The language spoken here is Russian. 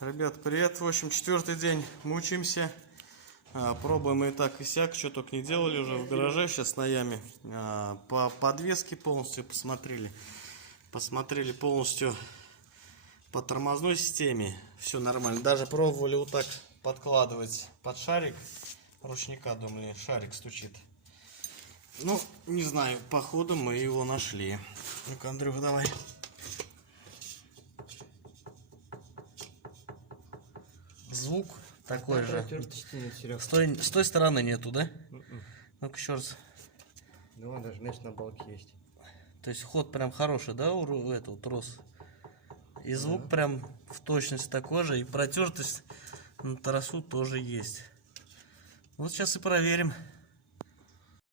Ребят, привет! В общем, четвертый день мучаемся. Пробуем и так, и сяк. Что только не делали уже в гараже сейчас на яме. По подвеске полностью посмотрели. Посмотрели полностью по тормозной системе. Все нормально. Даже пробовали вот так подкладывать под шарик ручника. Думали, шарик стучит. Ну, не знаю, походу мы его нашли. Ну-ка, Андрюха, давай. Звук такой же. С той стороны нету, да? Ну-ка еще раз. Ну, даже место на балке есть. То есть ход прям хороший, да, у этого трос? И звук прям в точность такой же, и протертость на тросу тоже есть. Вот сейчас и проверим.